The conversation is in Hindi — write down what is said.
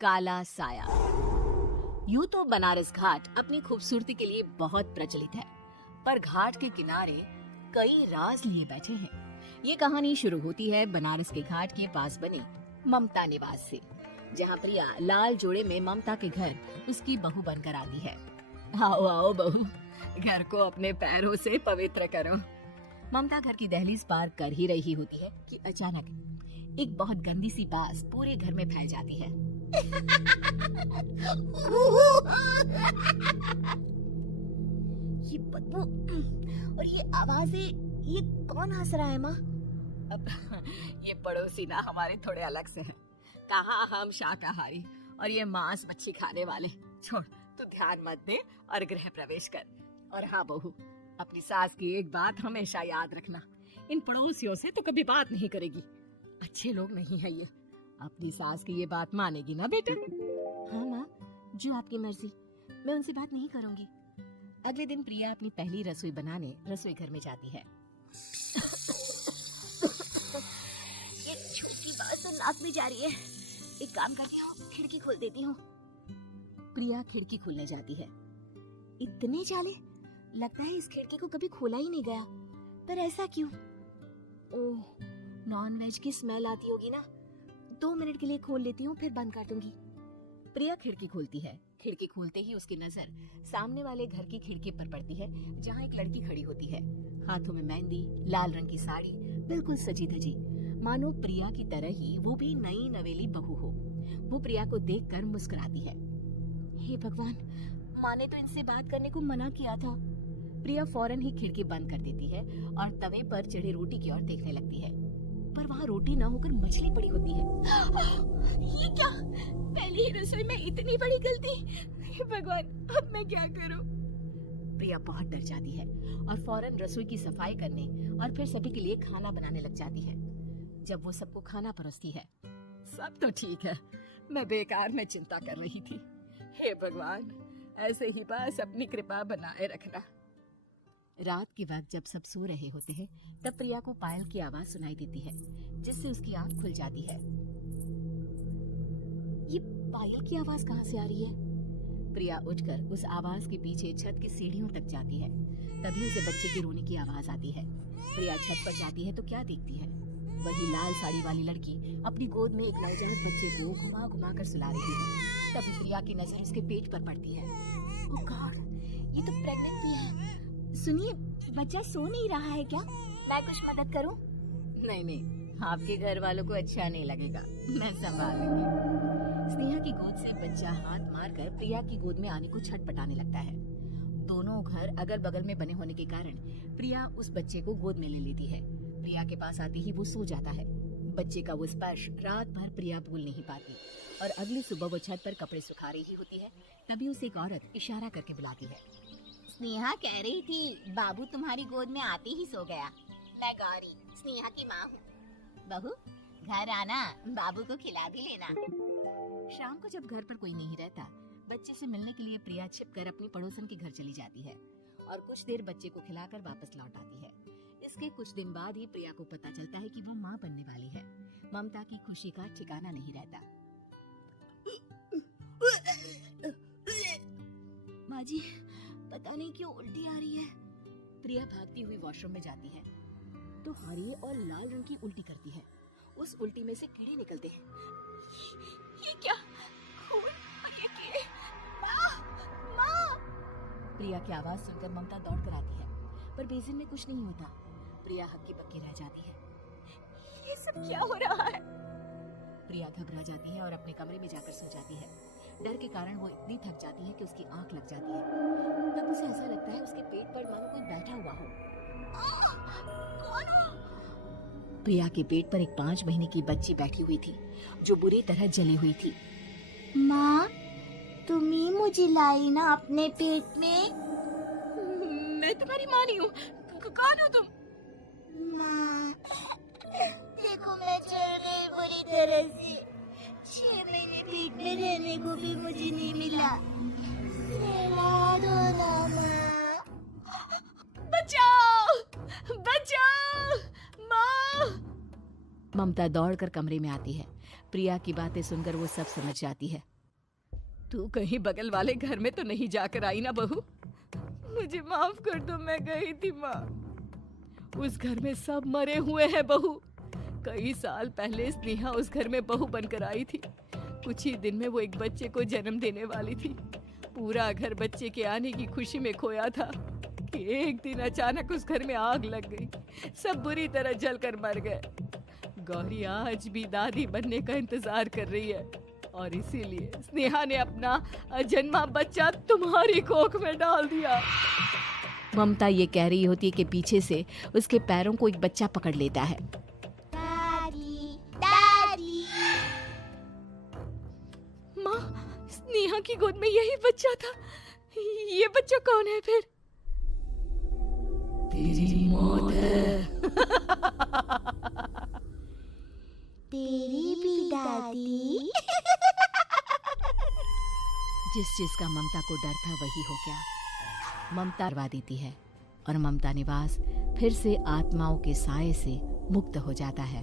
काला साया। यूं तो बनारस घाट अपनी खूबसूरती के लिए बहुत प्रचलित है, पर घाट के किनारे कई राज लिए बैठे हैं। ये कहानी शुरू होती है बनारस के घाट के पास बने ममता निवास से, जहाँ प्रिया लाल जोड़े में ममता के घर उसकी बहू बनकर आती है। आओ आओ बहू, घर को अपने पैरों से पवित्र करो। ममता घर की दहलीज पार कर ही रही होती है कि अचानक एक बहुत गंदी सी बात पूरे घर में फैल जाती है। ये बदबू और ये आवाजें, ये कौन हंस रहा है माँ? अब ये पड़ोसी ना हमारे थोड़े अलग से हैं। कहाँ हम शाकाहारी और ये मांस मच्छी खाने वाले। छोड़, तू ध्यान मत दे और गृह प्रवेश कर। और हाँ बहू, अपनी सास की एक बात हमेशा याद रखना, इन पड़ोसियों से तो कभी बात नहीं करेगी। अच्छे लोग नहीं है ये। अपनी सास की ये बात मानेगी ना बेटे? हाँ माँ, जो आपकी मर्जी, मैं उनसे बात नहीं करूंगी। अगले दिन प्रिया अपनी पहली रसोई बनाने रसोई घर में जाती है। ये छोटी बात तो नाक में जा रही है। एक काम करती हूँ, खिड़की खोल देती हूँ। प्रिया खिड़की खोलने जाती है। इतने जाले, लगता है इस खिड़की को कभी खोला ही नहीं गया। पर ऐसा क्यों? ओह, नॉनवेज की स्मेल आती होगी ना। 2 मिनट के लिए खोल लेती हूँ, फिर बंद कर दूंगी। प्रिया खिड़की खोलती है। खिड़की खोलते ही उसकी नजर सामने वाले घर की खिड़की पर पड़ती है, जहाँ एक लड़की खड़ी होती है। हाथों में मेहंदी, लाल रंग की साड़ी, बिल्कुल सजी धजी, मानो प्रिया की तरह ही वो भी नई नवेली बहू हो। वो प्रिया को देखकर मुस्कुराती है। हे भगवान, माँ ने तो इनसे बात करने को मना किया था। प्रिया फौरन ही खिड़की बंद कर देती है और तवे पर चढ़े रोटी की ओर देखने लगती है, पर वहाँ रोटी ना होकर मछली पड़ी होती है। ये क्या? पहली ही रसोई में इतनी बड़ी गलती। हे भगवान, अब मैं क्या करूं? प्रिया बहुत डर जाती है और फौरन रसोई की सफाई करने और फिर सभी के लिए खाना बनाने लग जाती है। जब वो सबको खाना परोसती है, सब तो ठीक है, मैं बेकार में चिंता कर रही थी। हे भगवान, ऐसे ही बस अपनी कृपा बनाए रखना। रात के वक्त जब सब सो रहे होते हैं, तब प्रिया को पायल की आवाज सुनाई देती है, जिससे उसकी आंख खुल जाती है। ये पायल की आवाज कहाँ से आ रही है? प्रिया उठकर उस आवाज के पीछे छत की सीढ़ियों तक जाती है। तभी उसे बच्चे के रोने की आवाज आती है। प्रिया छत पर जाती है तो क्या देखती है? वही लाल साड़ी वाली लड़की अपनी गोद में एक नवजात बच्चे को घुमा घुमा कर सुला रही है। तभी प्रिया की नजर उसके पेट पर पड़ती है। ओह गॉड, ये तो प्रेग्नेंट भी है। सुनिए, बच्चा सो नहीं रहा है क्या? मैं कुछ मदद करूं? नहीं नहीं, आपके घर वालों को अच्छा नहीं लगेगा, मैं संभाल लूंगी। स्नेहा की गोद से बच्चा हाथ मारकर प्रिया की गोद में आने को छटपटाने लगता है। दोनों घर अगल बगल में बने होने के कारण प्रिया उस बच्चे को गोद में ले लेती है। प्रिया के पास आते ही वो सो जाता है। बच्चे का वो स्पर्श रात भर प्रिया भूल नहीं पाती और अगली सुबह वो छत पर कपड़े सुखा रही होती है। तभी उसे एक औरत इशारा करके बुलाती है। स्नेहा कह रही थी बाबू तुम्हारी गोद में आते ही सो गया। मैं गौरी, स्नेहा की माँ हूँ। बहू, घर आना, बाबू को खिला भी लेना। शाम को जब घर पर कोई नहीं रहता, बच्चे से मिलने के लिए प्रिया छिपकर अपनी पड़ोसन के घर चली जाती है और कुछ देर बच्चे को खिलाकर वापस लौट आती है। इसके कुछ दिन बाद ही प्रिया को पता चलता है कि वो माँ बनने वाली है। ममता की खुशी का ठिकाना नहीं रहता। माँ जी, पता नहीं क्यों उल्टी आ रही है। प्रिया भागती हुई वॉशरूम में जाती है तो हरी और लाल रंग की उल्टी करती है। उस उल्टी में से कीड़े निकलते हैं। ये क्या? खून और ये कीड़े! माँ! माँ! प्रिया की आवाज सुनकर ममता दौड़ कर आती है, पर बेसिन में कुछ नहीं होता। प्रिया हक्की बक्की रह जाती है। ये सब क्या हो रहा है? प्रिया घबरा जाती है और अपने कमरे में जाकर सो जाती है। डर के कारण वो इतनी थक जाती है कि उसकी आंख लग जाती है। तब उसे ऐसा लगता है उसके पेट पर मानो कोई बैठा हुआ हो। कौन हो? प्रिया के पेट पर एक 5 महीने की बच्ची बैठी हुई थी, जो बुरी तरह जली हुई थी। माँ, तुम ही मुझे लाई ना अपने पेट में? मैं तुम्हारी माँ नहीं हूँ। कौन हो तुम? माँ, देखो मैं चल गई बुरी तरह से। 6 महीने पेट में रहने को भी मुझे नहीं मिला। सुला दो ना माँ। बचाओ! बचाओ! माँ! ममता दौड़कर कमरे में आती है। प्रिया की बातें सुनकर वो सब समझ जाती है। तू कहीं बगल वाले घर में तो नहीं जाकर आई ना बहू? मुझे माफ कर दो, मैं गई थी माँ। उस घर में सब मरे हुए हैं बहू। कई साल पहले स्नेहा उस घर में बहू बनकर आई थी। कुछ ही दिन में वो एक बच्चे को जन्म देने वाली थी। पूरा घर बच्चे के आने की खुशी में खोया था कि एक दिन अचानक उस घर में आग लग गई। सब बुरी तरह जलकर मर गए। गौरी आज भी दादी बनने का इंतजार कर रही है और इसीलिए स्नेहा ने अपना अजन्मा बच्चा तुम्हारी कोख में डाल दिया। ममता ये कह रही होती है कि पीछे से उसके पैरों को एक बच्चा पकड़ लेता है। दादी, दादी। माँ, स्नेहा की गोद में यही बच्चा था। ये बच्चा कौन है फिर? तेरी मौत है। तेरी भी दादी। जिस चीज का ममता को डर था वही हो गया। ममता करवा देती है और ममता निवास फिर से आत्माओं के साए से मुक्त हो जाता है।